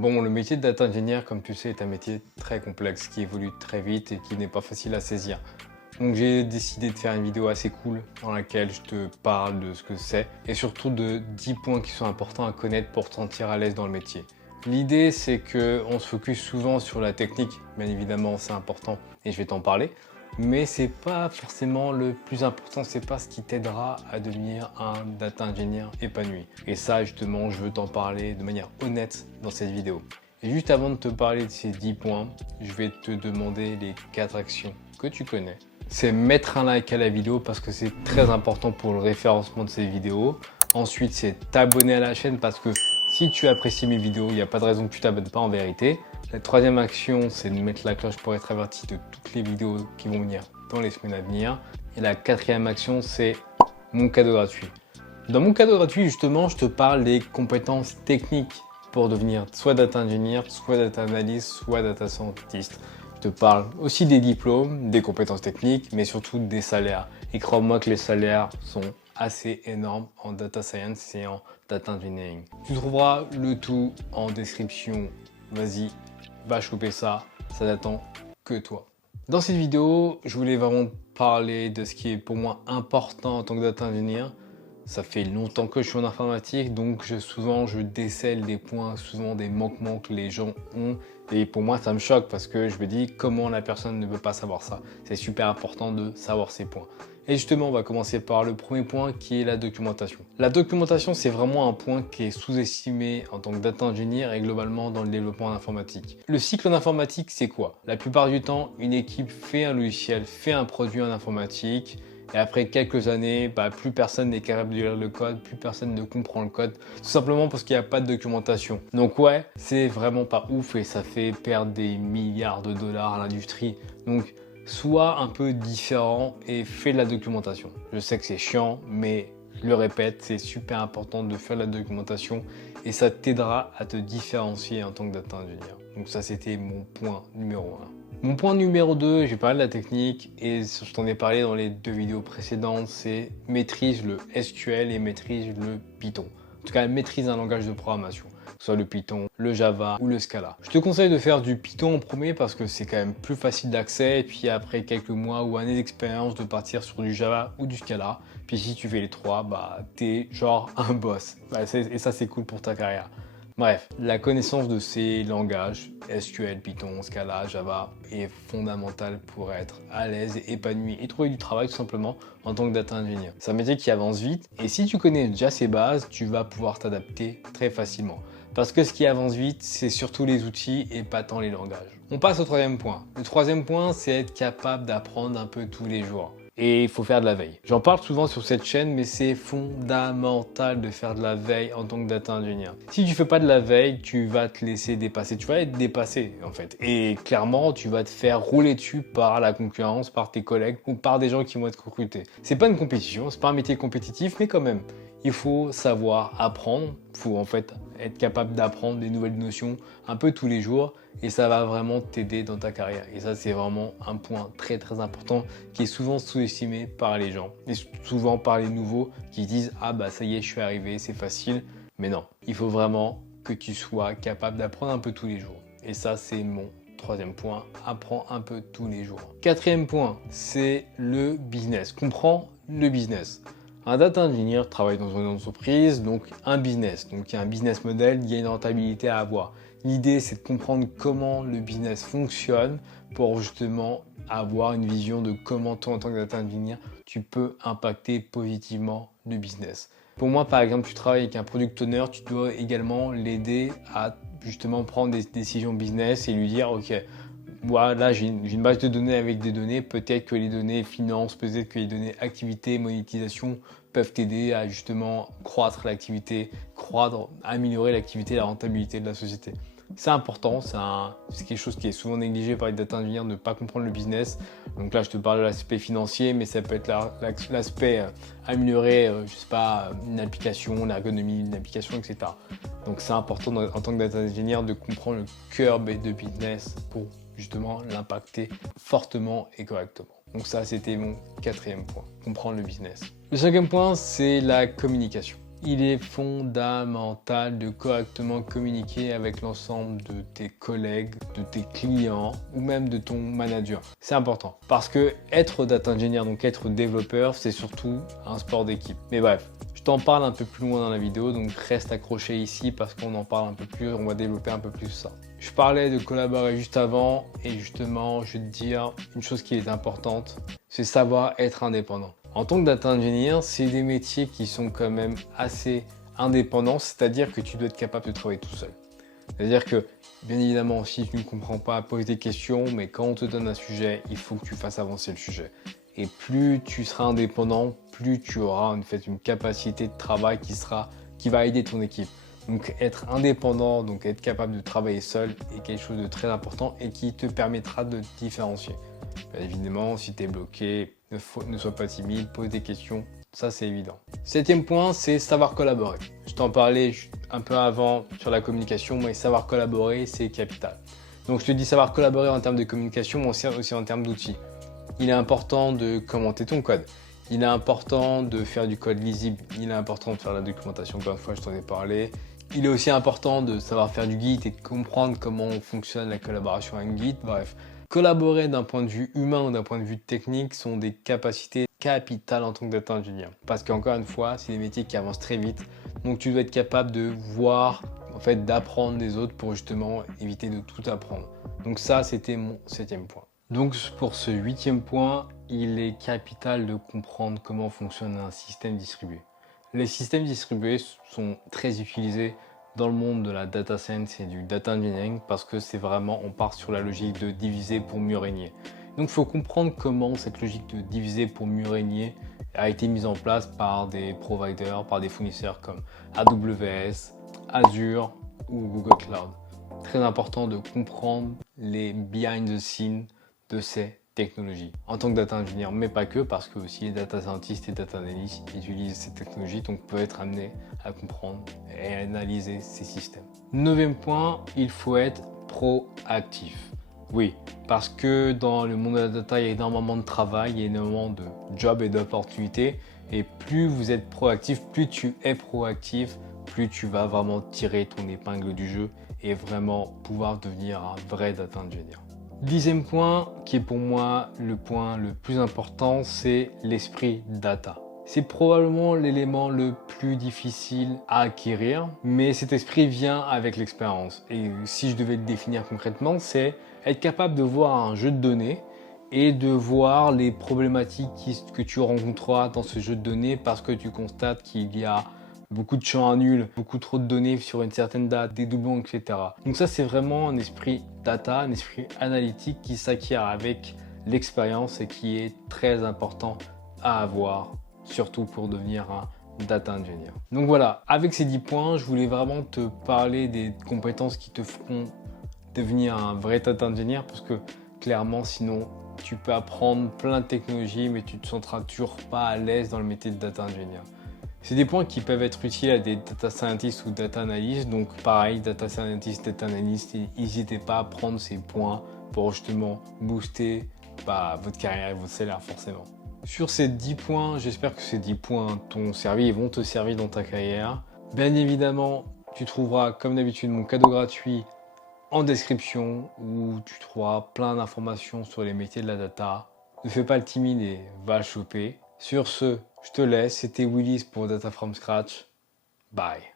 Bon, le métier de data engineer, comme tu sais, est un métier très complexe, qui évolue très vite et qui n'est pas facile à saisir. Donc j'ai décidé de faire une vidéo assez cool dans laquelle je te parle de ce que c'est et surtout de 10 points qui sont importants à connaître pour te sentir à l'aise dans le métier. L'idée, c'est qu'on se focus souvent sur la technique, bien évidemment c'est important et je vais t'en parler, mais c'est pas forcément le plus important, c'est pas ce qui t'aidera à devenir un data engineer épanoui. Et ça, justement, je veux t'en parler de manière honnête dans cette vidéo. Et juste avant de te parler de ces 10 points, je vais te demander les 4 actions que tu connais. C'est mettre un like à la vidéo parce que c'est très important pour le référencement de ces vidéos. Ensuite, c'est t'abonner à la chaîne parce que si tu apprécies mes vidéos, il n'y a pas de raison que tu t'abonnes pas en vérité. La troisième action, c'est de mettre la cloche pour être averti de toutes les vidéos qui vont venir dans les semaines à venir. Et la quatrième action, c'est mon cadeau gratuit. Dans mon cadeau gratuit, justement, je te parle des compétences techniques pour devenir soit data engineer, soit data analyst, soit data scientist. Je te parle aussi des diplômes, des compétences techniques, mais surtout des salaires. Et crois-moi que les salaires sont assez énormes en data science et en data engineering. Tu trouveras le tout en description. Vas-y, va choper ça, ça n'attend que toi. Dans cette vidéo, je voulais vraiment parler de ce qui est pour moi important en tant que data engineer. Ça fait longtemps que je suis en informatique, donc souvent je décèle des points, souvent des manquements que les gens ont. Et pour moi, ça me choque parce que je me dis comment la personne ne peut pas savoir ça. C'est super important de savoir ces points. Et justement, on va commencer par le premier point qui est la documentation. La documentation, c'est vraiment un point qui est sous-estimé en tant que data engineer et globalement dans le développement en informatique. Le cycle en informatique, c'est quoi? La plupart du temps, une équipe fait un logiciel, fait un produit en informatique. Et après quelques années, plus personne n'est capable de lire le code, plus personne ne comprend le code, tout simplement parce qu'il n'y a pas de documentation. Donc ouais, c'est vraiment pas ouf et ça fait perdre des milliards de dollars à l'industrie. Donc sois un peu différent et fais de la documentation. Je sais que c'est chiant, mais je le répète, c'est super important de faire de la documentation et ça t'aidera à te différencier en tant que data engineer. Donc ça, c'était mon point numéro 1. Mon point numéro 2, j'ai parlé de la technique et je t'en ai parlé dans les 2 vidéos précédentes, c'est maîtrise le SQL et maîtrise le Python. En tout cas, maîtrise un langage de programmation, que ce soit le Python, le Java ou le Scala. Je te conseille de faire du Python en premier parce que c'est quand même plus facile d'accès et puis après quelques mois ou années d'expérience de partir sur du Java ou du Scala. Puis si tu fais les trois, t'es genre un boss. Et ça, c'est cool pour ta carrière. Bref, la connaissance de ces langages, SQL, Python, Scala, Java, est fondamentale pour être à l'aise et épanoui et trouver du travail tout simplement en tant que data engineer. C'est un métier qui avance vite et si tu connais déjà ces bases, tu vas pouvoir t'adapter très facilement. Parce que ce qui avance vite, c'est surtout les outils et pas tant les langages. On passe au troisième point. Le troisième point, c'est être capable d'apprendre un peu tous les jours. Et il faut faire de la veille. J'en parle souvent sur cette chaîne, mais c'est fondamental de faire de la veille en tant que data engineer. Si tu fais pas de la veille, tu vas te laisser dépasser. Tu vas être dépassé en fait. Et clairement, tu vas te faire rouler dessus par la concurrence, par tes collègues ou par des gens qui vont être recrutés. C'est pas une compétition, c'est pas un métier compétitif, mais quand même. Il faut savoir apprendre, il faut en fait être capable d'apprendre des nouvelles notions un peu tous les jours et ça va vraiment t'aider dans ta carrière. Et ça, c'est vraiment un point très très important qui est souvent sous-estimé par les gens et souvent par les nouveaux qui disent « Ah ça y est, je suis arrivé, c'est facile ». Mais non, il faut vraiment que tu sois capable d'apprendre un peu tous les jours. Et ça, c'est mon troisième point, apprends un peu tous les jours. Quatrième point, c'est le business. Comprends le business. Un data engineer travaille dans une entreprise, donc un business. Donc il y a un business model, il y a une rentabilité à avoir. L'idée, c'est de comprendre comment le business fonctionne pour justement avoir une vision de comment toi, en tant que data engineer, tu peux impacter positivement le business. Pour moi, par exemple, tu travailles avec un product owner, tu dois également l'aider à justement prendre des décisions business et lui dire « Ok, voilà, j'ai une base de données avec des données, peut-être que les données finances, peut-être que les données activité, monétisation peuvent t'aider à justement croître l'activité, améliorer l'activité et la rentabilité de la société. » C'est important, c'est quelque chose qui est souvent négligé par les data engineers de ne pas comprendre le business. Donc là, je te parle de l'aspect financier, mais ça peut être l'aspect améliorer, je sais pas, une application, l'ergonomie d'une application, etc. Donc c'est important en tant que data engineer de comprendre le cœur de business pour justement l'impacter fortement et correctement. Donc ça, c'était mon quatrième point, comprendre le business. Le cinquième point, c'est la communication. il est fondamental de correctement communiquer avec l'ensemble de tes collègues, de tes clients ou même de ton manager. C'est important parce que être data engineer, donc être développeur, c'est surtout un sport d'équipe. Mais bref, je t'en parle un peu plus loin dans la vidéo, donc reste accroché ici parce qu'on en parle un peu plus, on va développer un peu plus ça. Je parlais de collaborer juste avant et justement, je vais te dire une chose qui est importante, c'est savoir être indépendant. En tant que data engineer, c'est des métiers qui sont quand même assez indépendants, c'est-à-dire que tu dois être capable de travailler tout seul. C'est-à-dire que, bien évidemment, si tu ne comprends pas, pose des questions, mais quand on te donne un sujet, il faut que tu fasses avancer le sujet. Et plus tu seras indépendant, plus tu auras en fait une capacité de travail qui va aider ton équipe. Donc être indépendant, donc être capable de travailler seul est quelque chose de très important et qui te permettra de te différencier. Bien évidemment, si tu es bloqué, ne sois pas timide, pose des questions, ça c'est évident. Septième point, c'est savoir collaborer. Je t'en parlais un peu avant sur la communication, mais savoir collaborer, c'est capital. Donc je te dis savoir collaborer en termes de communication, mais aussi en termes d'outils. Il est important de commenter ton code. Il est important de faire du code lisible. Il est important de faire la documentation, encore une fois, je t'en ai parlé. Il est aussi important de savoir faire du Git et de comprendre comment fonctionne la collaboration avec Git. Bref, collaborer d'un point de vue humain ou d'un point de vue technique sont des capacités capitales en tant que data engineer. Parce qu'encore une fois, c'est des métiers qui avancent très vite. Donc tu dois être capable de voir, en fait, d'apprendre des autres pour justement éviter de tout apprendre. Donc ça, c'était mon septième point. Donc pour ce huitième point, il est capital de comprendre comment fonctionne un système distribué. Les systèmes distribués sont très utilisés dans le monde de la data science et du data engineering parce que c'est vraiment, on part sur la logique de diviser pour mieux régner. Donc il faut comprendre comment cette logique de diviser pour mieux régner a été mise en place par des providers, par des fournisseurs comme AWS, Azure ou Google Cloud. Très important de comprendre les behind the scenes de ces technologies en tant que data engineer, mais pas que, parce que aussi les data scientists et data analysts utilisent ces technologies, donc peut être amené à comprendre et à analyser ces systèmes. Neuvième point, il faut être proactif. Oui, parce que dans le monde de la data, il y a énormément de travail, il y a énormément de jobs et d'opportunités, et plus vous êtes proactif, plus tu es proactif, plus tu vas vraiment tirer ton épingle du jeu et vraiment pouvoir devenir un vrai data engineer. Dixième point, qui est pour moi le point le plus important, c'est l'esprit data. C'est probablement l'élément le plus difficile à acquérir, mais cet esprit vient avec l'expérience. Et si je devais le définir concrètement, c'est être capable de voir un jeu de données et de voir les problématiques que tu rencontreras dans ce jeu de données parce que tu constates qu'il y a beaucoup de champs à nul, beaucoup trop de données sur une certaine date, des doublons, etc. Donc ça, c'est vraiment un esprit data, un esprit analytique qui s'acquiert avec l'expérience et qui est très important à avoir, surtout pour devenir un data engineer. Donc voilà, avec ces 10 points, je voulais vraiment te parler des compétences qui te feront devenir un vrai data engineer parce que clairement, sinon, tu peux apprendre plein de technologies, mais tu ne te sentiras toujours pas à l'aise dans le métier de data engineer. C'est des points qui peuvent être utiles à des data scientists ou data analysts. Donc pareil, data scientist, data analyst, n'hésitez pas à prendre ces points pour justement booster votre carrière et votre salaire forcément. Sur ces 10 points, j'espère que ces 10 points t'ont servi et vont te servir dans ta carrière. Bien évidemment, tu trouveras comme d'habitude mon cadeau gratuit en description où tu trouveras plein d'informations sur les métiers de la data. Ne fais pas le timide et va le choper. Sur ce, je te laisse. C'était Willis pour Data from Scratch. Bye.